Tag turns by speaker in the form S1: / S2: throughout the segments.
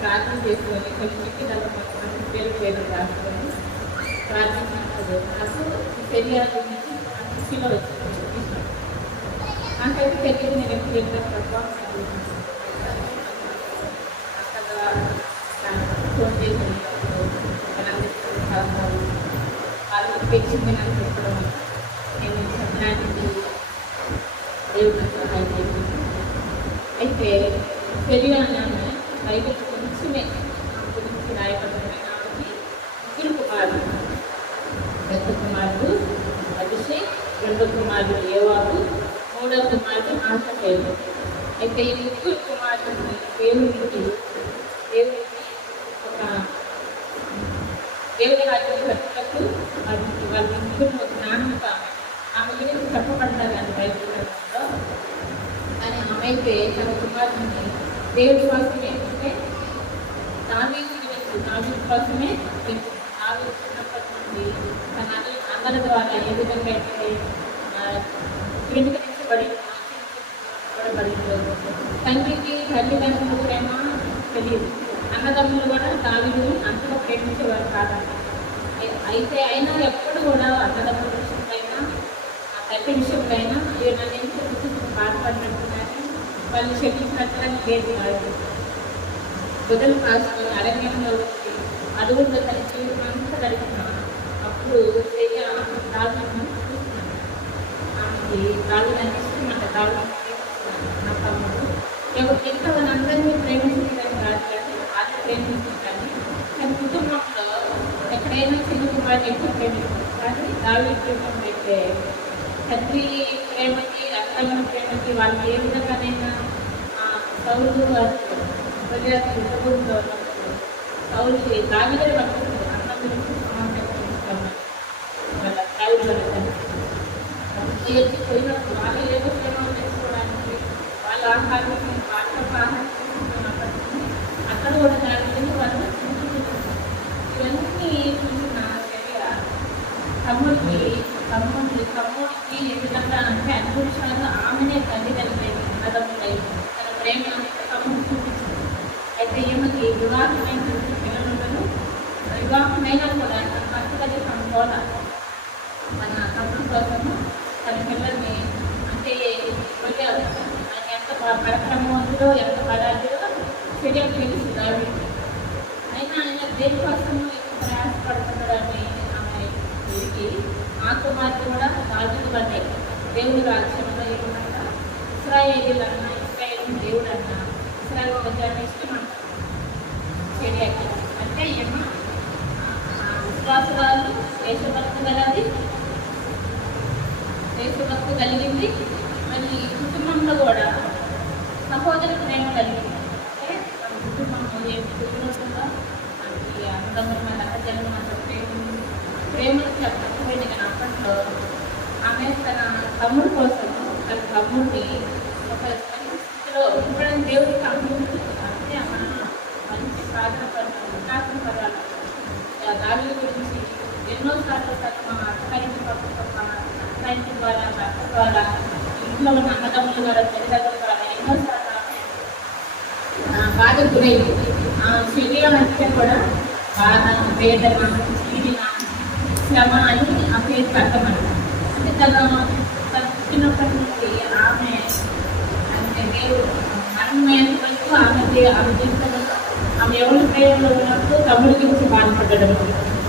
S1: ప్రార్థన చేసుకొని కొన్ని చిట్టి మన పేరు పేరు రాసుకొని ప్రార్థించినప్పుడు నాకు శరీరం గురించి దృష్టిలో వచ్చింది నాకైతే తెలియదు నేను ఎప్పుడు వెళ్ళిన ప్రభావం ఫోన్ చేసి వాళ్ళకి పెంచింది నాకు చెప్పడం నేను చెప్పడానికి దేవుడు సహాయం చేసింది అయితే శరీరాన్ని బైబిల్ కొంచెమే నా గురించి రాయబడింది కాబట్టి ముగ్గురు కుమారులు పెద్ద కుమారుడు అభిషేక్ రెండో కుమారుడు ఏవాడు మూడో కుమారుడు ఆశపేరు. అయితే ఈ ముగ్గురు కుమారుడిని దేవునికి దేవునికి ఒక దేవుని రాజ్యం భక్తులకు వారికి వాళ్ళ ముగ్గురు ఒక జ్ఞానంగా ఆమె గురించి చెప్పబడతారు అని బైబిల్ అని ఆమె అయితే తన కుమారుడిని దేవుడి కోసమే అంటే దావీదు గురించి దావీదు కోసమే ఆలోచించినప్పటి నుండి తన మన ద్వారా ఏ విధంగా అయితే ధృవీకరించబడి ఆశీర్వదించబడిందో తండ్రికి తల్లిదండ్రులు ప్రేమ తెలియదు. అన్నదమ్ములు కూడా దావీదు అంతగా ప్రేమించేవారు కాదండి అయి- అయితే అయినా ఎప్పుడు కూడా అన్నదమ్ముల విషయంలో ఆ తల్లి విషయంలో అయినా అయ్యో నన్ను ఏం చెప్తుంది బాధపడినట్టున్నాను వాళ్ళు క్షమించినట్టుగా లేదు వాళ్ళు బుధలు కాసుకొని అరణ్యంలో వచ్చి అడుగుల్లో తన జీవితం అంతా గడిపిన ఇప్పుడు శ్రేయ రాజును చూస్తున్నాను ఆమెకి రాజు నన్ను ఇష్టమంట రాజు నా తమ్ముడు ఎవరు ఎంత అందరినీ ప్రేమించడం కాదు కానీ వాళ్ళు ప్రేమించాలి కానీ కుటుంబంలో ఎక్కడైనా చిన్న కుమారుని ఎక్కువ ప్రేమిస్తారు కానీ దావి కుటుంబం అయితే తండ్రి ప్రేమకి అత్తమ్మ ప్రేమకి వాళ్ళకి ఏ విధంగానైనా సౌలు ప్రజాతో సౌలు దావిదే పడుతుంది అన్నం గురించి సమాధానం వాళ్ళ సౌలు పోయినప్పుడు వాళ్ళు ఏదో ప్రేమ చేసుకోవడానికి వాళ్ళ ఆహారం వాళ్ళ ఆహారం తీసుకున్నప్పటికీ అక్కడ కూడా దాని గురించి వాళ్ళు ఇవన్నీ నా చర్య తమ్ముడికి తమ్ముడికి తమ్ముడికి ఏ విధంగా అంటే అనుభవించాలో ఆమెనే తల్లిదండ్రులైంది అన్నదమ్ములై తన ప్రేమ తమ్ముడు చూపించింది అయితే ఈమెకి వివాహమైన పిల్లలు ఉండరు వివాహమైనా కూడా తన భర్త తన పోల మన తమ్ముడు కోసము తన పిల్లల్ని అంటే వెళ్ళారు ఆయన ఎంత పరక్రమవంతుడో ఎంత పరాజుడో చర్యలు తెలుసు దావికి అయినా ఆయన దేనికోసము ఎక్కువ ప్రయాసపడుతున్నాడని ఆమె తిరిగి ఆ కుమార్తె కూడా రాజులు పడ్డాయి. దేవుడు రాజ్యంలో ఏమన్నా ఇస్రాయేలీలు అన్న ఇస్రాయేల్ దేవుడు అన్న ఇస్రాయల్ ప్రజాన్ని ఇష్టం అంట అంటే ఏమో విశ్వాసరాలు దేశభక్తి గలది దేశభక్తి కలిగింది. మళ్ళీ కుటుంబంలో కూడా సహోదర ప్రేమ కలిగింది. అంటే మన కుటుంబంలో ఏ మనకి మన ప్రేమ ప్రేమను అప్పట్లో ఆమె తన తమ్ముడు కోసం తన తమ్ముడిని ఒక మంచి స్థితిలో ఇవ్వడం దేవుడికి అంటే మంచి సాధన పడుతుంది వికాసం పడాలి దాని గురించి ఎన్నోసార్లు తన ద్వారా ఇంట్లో ఉన్న అన్నదమ్ముల ద్వారా తల్లిదండ్రుల ద్వారా ఎన్నోసార్లు బాధ గురైంది ఆ శరీరం అంటే కూడా బాధ వేదన చీడిన శ్రమ అని ఆ పేరు పెట్టమని. అంటే తన తన పుట్టినప్పటి నుండి ఆమె అంటే దేవుడు మరణమైన వరకు ఆమె ఆమె జీవితంలో ఆమె ఎవరి ప్రేమలో ఉన్నప్పుడు తమ్ముడి గురించి బాధపడడం.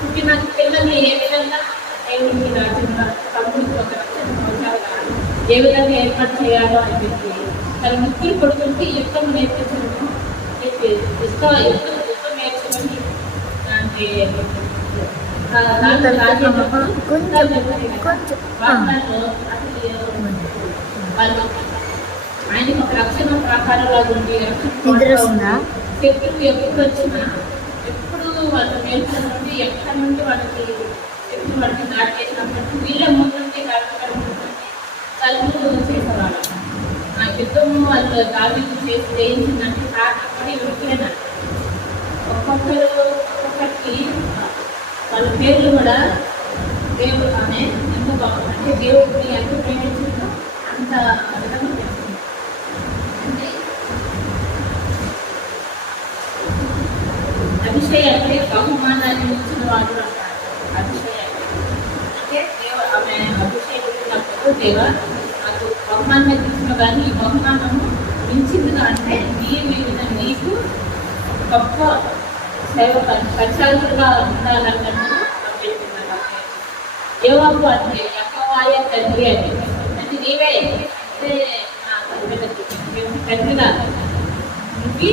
S1: పుట్టిన పిల్లల్ని ఏ విధంగా దేవుడికి రాజ్యంగా తమ్ముడికి ఒక ఏ విధంగా ఏర్పాటు చేయాలో అని చెప్పి. తన ముగ్గురు కొడుకులకి యుద్ధం నేర్పించడం యుద్ధం యుద్ధం యుద్ధం నేర్చుకొని అంటే ఆయనకి ఒక రక్షణ ప్రాకారంలో ఉండి రక్షణ? శత్రువు ఎప్పుడు వచ్చినా ఎప్పుడు వాళ్ళు మేల్కొని ఎక్కడి నుండి వాళ్ళకి శత్రువు వాళ్ళకి దాడి చేసినప్పుడు వీళ్ళ ముందుంటే తలుపులు చేసేవాళ్ళు ఆ యుద్ధం వాళ్ళు దాడి చేసి జయించిందంటే కారణం కూడా ఒక్కొక్కరు ఒక్కొక్కరికి వాళ్ళ పేర్లు కూడా దేవుడు అనే ఎంత బాగుంది అంటే దేవుడిని ఎంత ప్రేమించిందో అంత విధంగా చేస్తుంది. అంటే అభిషేక్ అంటే బహుమానాన్ని ఇచ్చిన వాడు అంటారు. అభిషేయ అంటే దేవ ఆమె అభిషేకించినప్పుడు దేవ నాకు బహుమానం ఇచ్చిన కానీ ఈ బహుమానము మించిందిగా అంటే నీ మీద నీకు గొప్ప సేవ పరిచారకులుగా ఉండాలన్నట్టు యోగాకు అంటే ఎక్కవాయ తండ్రి అని. అంటే నీవే అంటే తండ్రిగా ఇంటికి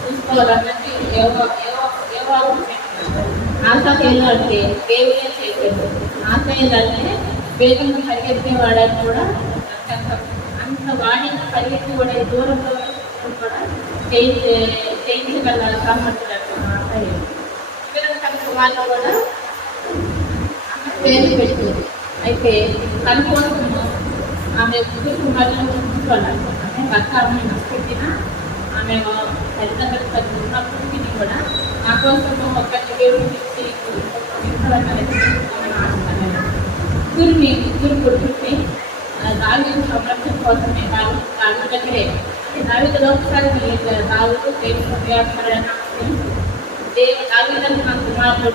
S1: చూసుకోవాలన్నట్టు యోగా యోగా ఆశాకేలు అంటే దేవుడే చేసేది. ఆశయాలు అంటే వేగంగా పరిగెత్తేవాడని కూడా అంత అంత వాడిని పరిగెత్తి కూడా దూరంలో కూడా చేయించగల వాళ్ళు కూడా పేరు పెట్టింది అయితే తన ఆమె ముగ్గురు కుమారులను భర్త ఆమె పెట్టిన ఆమె తల్లిదండ్రులు ఉన్నప్పటికీ కూడా నా కోసం ఒక్కరిని దేవుడు ఇచ్చి ముగ్గురిని ముగ్గురు కొడుకుని దావి సంరక్షణ కోసమే దావి దావి దగ్గరే. దావితో ఒకసారి దావుడు దేవుడు దేవుడు దావిదంటే నా కుమారుడు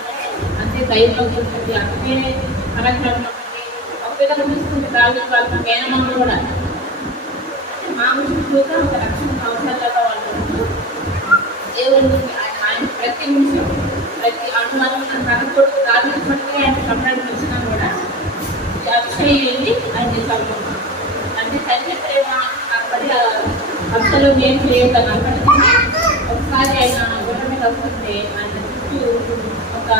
S1: అంటే దైవం ఉంటుంది అంటే పరక్రమం ఉంటుంది ఒక విధంగా చూసుకుంటే దావి వాళ్ళ మేనమామ కూడా. మా మామూలుగా ఒక రక్షణ సంవత్సరాలుగా వాళ్ళు దేవుడు ఆయన ప్రతి నిమిషం ప్రతి అనుమానం తన కొడుకు దావి ఆయన సంబరానికి వచ్చినా కూడా అక్షయ్యండి ఆయన అంటే తండ్రి ప్రేమ అక్కడి అక్షలు నేను చేయగలను అక్కడికి ఒకసారి ఆయన గొడవ వస్తుంటే ఆయన చుట్టూ ఒక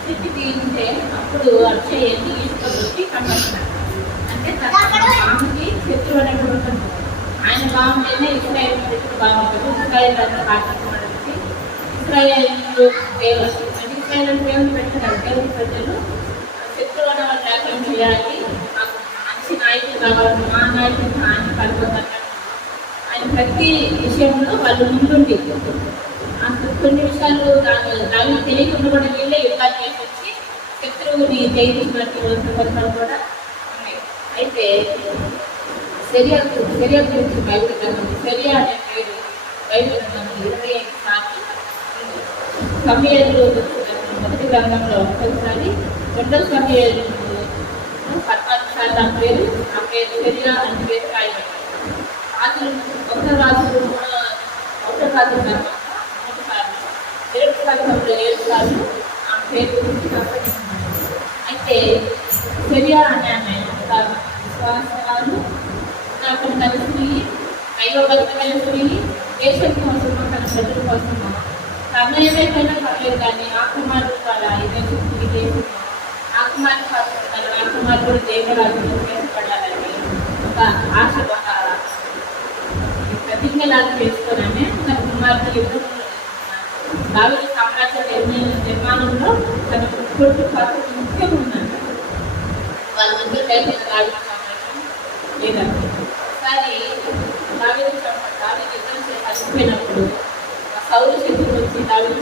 S1: స్థితి తీయింటే అప్పుడు అక్షయ్యండి ఈసుకొని కనబడుతున్నాడు అంటే తన ఆమెకి శత్రువు అనేది ఉంటుంది. ఆయన బాగుంటేనే ఇస్రాయల్ శత్రువు బాగుంటుంది. ఇస్రాయల్ అంతా పాటించబడింది ఇస్రాయల్ దేవుడు అంటే ఇస్రాయల్ దేవుడు పెట్టారు దేవుడి ప్రజలు శత్రువు అనే వాళ్ళు లేకుండా చేయాలి. మాకు మంచి నాయకులు కావాలి మా నాయకులు ఆయన పడిపోతారు ఆయన ప్రతి విషయంలో వాళ్ళు ముందుండి. ఆ కొన్ని విషయాలు దాని తెలియకుండా కూడా వీళ్ళే యుద్ధాలు చేసి వచ్చి శత్రువుని జయించినట్టు సందర్భాలు కూడా ఉన్నాయి. అయితే శరియా శరియా గురించి బైబిల్ గ్రంథం శరియా అనే పేరు బైబిల్ గ్రంథం ఇరవై ఐదు సార్లు. సమయాలు మొదటి గ్రంథంలో ఒకసారి రెండో సమయాలు పద్నాలుగు సార్లు పేరు ఆ పేరు శరియా అని పేరు రాయబడింది రాజులు ఒక రాజులు ఒక రాజు గ్రంథంలో సార్లు ఏడు గ్రంథంలో ఏడు సార్లు ఆ పేరు అయితే శరియా అనే ఆమె ఒక విశ్వాసరాలు కాకుండా స్త్రీ దైవభక్తమైన స్త్రీ దేశం కోసం తన ప్రజల కోసం. తన ఏదైనా పర్లేదు కానీ ఆ కుమారుడు ద్వారా ఇదే దేశం. ఈ దేశం ఆ కుమారుడు కాకుండా ఆ కుమారుడు ఒక ఆశ ఒక ప్రతిజ్ఞలాగా తన కుమార్తె యుద్ధంలో దావిడి సామ్రాజ్య నిర్ణయం నిర్మాణంలో తన కొడుకు పాత్ర ముఖ్యం ఉందంట వాళ్ళ ముగ్గురు కలిసిన సామ్రాజ్యం లేదంటే ఒకసారి దావిడి దావిడి యుద్ధం చేసి సౌరు శక్తులు వచ్చి దావిడి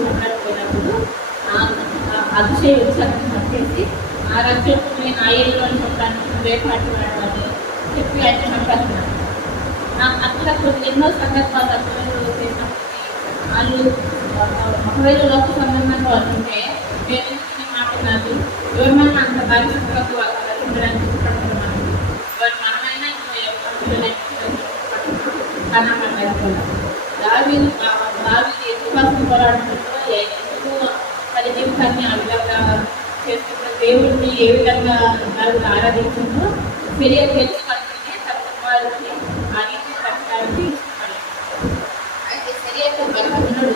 S1: అతిశయ ఉత్సాహం చంపేసి ఆ రక్షకు నేను ఆ ఏళ్ళు అని చెప్పడానికి వేపాటి చెప్పి ఆయన చంపేస్తున్నాను అట్లా కొన్ని ఎన్నో సందర్భాలు అసలు వాళ్ళు ఒకవేళ లోక సంబంధంగా వాళ్ళు ఉంటే నేను మాట్లాడాలి ఎవరిమైనా అంత బాధ్యతలకు ఉండడానికి ఇష్టపడుతున్నాను ఎవరి మనమైనా దావి దావి ఎందుకోసం పోరాడుతుందో ఎందుకు పది జీవితాన్ని ఆ విధంగా చేస్తున్న దేవుడిని ఏ విధంగా దావిని ఆరాధించుకుంటూ తెలియ తెలుసుకుంటేనే తన కుమారుడిని ఆ రీతి కష్టానికి అయితే శరీరం బలహీనుడు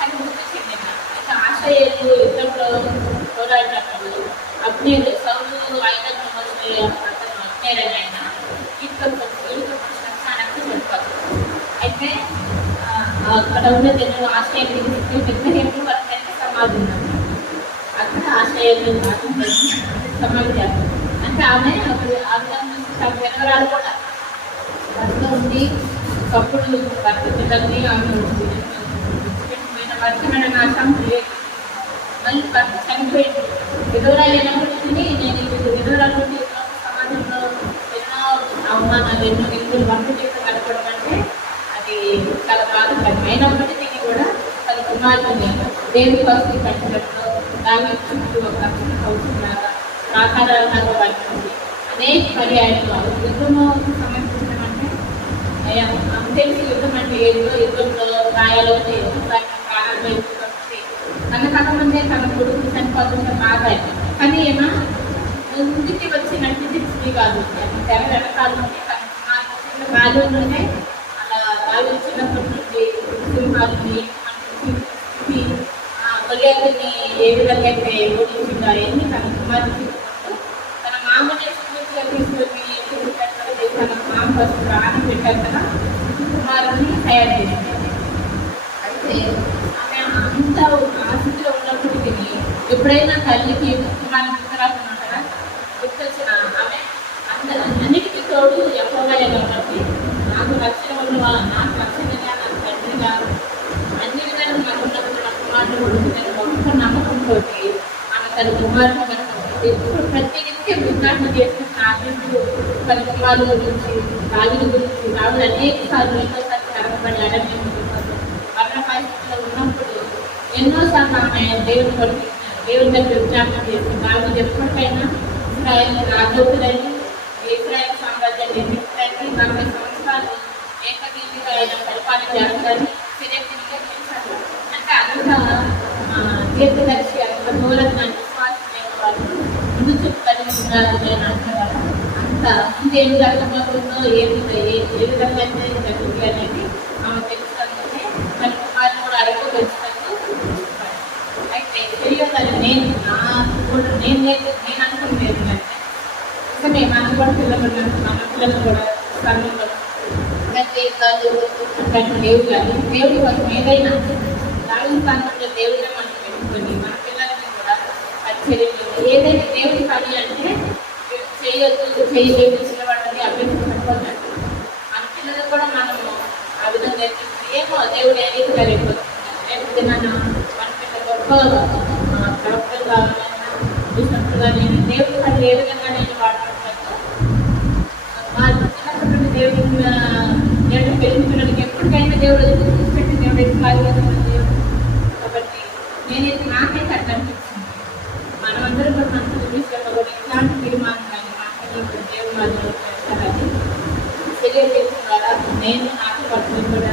S1: అని ముందు చెందిన అయితే ఆశ్రయాలు యుద్ధంలో పోరాడినప్పుడు అగ్నేయుడు సౌలు ఐదన్న అతను అగ్నేయుడని ఆయన ఈతతో ఈత అయితే అక్కడ ఉన్న జనులు ఆశ్రయాలు గురించి అక్కడ ఆశ్రయాలు చేస్తారు అంటే ఆమె అప్పుడు కూడా భర్త ఉంది ఒకప్పుడు భర్త పిల్లల్ని ఆమె విడిచిపెట్టిపోయిన భర్తమైన నాశం లేదు మళ్ళీ భర్త చనిపోయింది విధవరాలు నేను ఇప్పుడు విధవరాలు నుండి సమాజంలో ఎన్నో అవమానాలు ఎన్నో నిధులు భర్త చేత కలపడం అంటే అది చాలా బాధపడి అయినప్పటికీ కూడా తనకు కుమారుని దేవుడి భక్తి కట్టినట్లు దాని చుట్టూ ఒక రక్షణ కౌశలాగా ప్రాకారాలుగా పడుతుంది అనేక పర్యాయాలు యుద్ధంలో సమర్పించమంటే తెలిసి యుద్ధం అంటే ఏదో యుద్ధంలో గాయాలు ప్రాణాలు వేసుకొచ్చి తన కాకముందే తన కొడుకు చనిపోతుంటే బాధ కానీ ఏమో ముందుకి వచ్చి నడిపించింది కాదు తెర వెనకాల నుండి తన బాల్యంలోనే అలా బాల్యం చిన్నప్పటి నుండి సింహాలని కొలియాతని ఏ విధంగా అయితే ఓడించిందో అవన్నీ తన కుమార్తె తీసుకుంటూ తన మామని స్ఫూర్తిగా తీసుకొని ఎప్పుడు తన మామ ఫస్ట్ ప్రాణం పెట్టారు కదా కుమారుని తయారు చేసింది అయితే ఆమె అంత ఆ స్థితిలో ఉన్నప్పటికీ ఎప్పుడైనా తల్లికి కుమారుని గుర్తురాకున్నాం కదా గుర్తొచ్చిన ఆమె అంత అన్నిటికీ తోడు ఎక్కువగా కాబట్టి నాకు రక్షణ ఉన్న నాకు నచ్చిన నాకు తండ్రిగా అన్ని విధాలు నాకు ఉన్నప్పుడు నా కుమారుడు నమ్మకంతో ఆమె తన కుమారుడు ఎప్పుడు ప్రతి నిత్యం విజ్ఞాపన చేసిన ప్రార్థనలు తన కుమారుల గురించి రాజుల గురించి అనేక సార్లు ఎన్నోసార్లు అడవి మరణ పరిస్థితిలో ఉన్నప్పుడు ఎన్నోసార్లు ఆమె దేవుని దేవుని దగ్గర విజ్ఞాపన రాజులు ఎప్పటికైనా ఇస్రాయల్ ఇస్రాయల్ సామ్రాజ్యాన్ని నిర్మించడానికి నలభై సంవత్సరాలు ఆయన పరిపాలన చేస్తారని తెలియజేశారు అంటే అంత ఆ, దీర్ఘదర్శి అంత మూలంగా వాళ్ళు ముందు చూపు కలిగి నేను అంటున్నారు అంత ముందు ఏం జరగబోతుందో ఏమి ఏ విధంగా అయితే జరుగుతుంది అనేది ఆమె తెలుసుకుంటే మన కుమారులు కూడా అడుగు పెంచుతారు అయితే నేను నా కూడా నేను నేను అనుకునేది ఏంటంటే నిజమే మనం కూడా పిల్లలు ఉన్నారు మన పిల్లలు కూడా కర్మలు జీవితాలు అట్లాంటి లేవు కానీ దేవుడి కోసం ఏదైనా దాని స్థానంలో మనం పెట్టుకొని మన పిల్లల్ని కూడా ఏదైతే ఏదైనా దేవుడి పని అంటే చేయొద్దు చేయలేదు చిన్నవాళ్ళని అభ్యర్థి పట్టుకోలేదు మన పిల్లలకు కూడా మనము ఆ విధంగా నేర్పిస్తే ఏమో దేవుడు ఏ రీతిగా రేపు లేకపోతే మన పిల్లలు గొప్ప ఆ, ప్రవక్తలు కావాలన్నా చూసినప్పుడు కానీ దేవుడి పని ఏ విధంగా నేను వాడుకుంటాను మా చిన్నప్పటి నుండి దేవుడి నేను పెళ్ళి పెరుగుతున్నది ఎప్పటికైనా దేవుడు పెట్టి దేవుడు ఎప్పుడు ఆశీర్వదించిన దేవుడు కాబట్టి నేనైతే నాకైతే అట్లా అనిపించింది మనమందరం కూడా మన విషయంలో కూడా ఇట్లాంటి తీర్మానం కానీ మా పిల్లలు కూడా దేవుడు మాత్రం చేస్తారని తెలియజేసిన ద్వారా నేను నాకు పట్టుకుని కూడా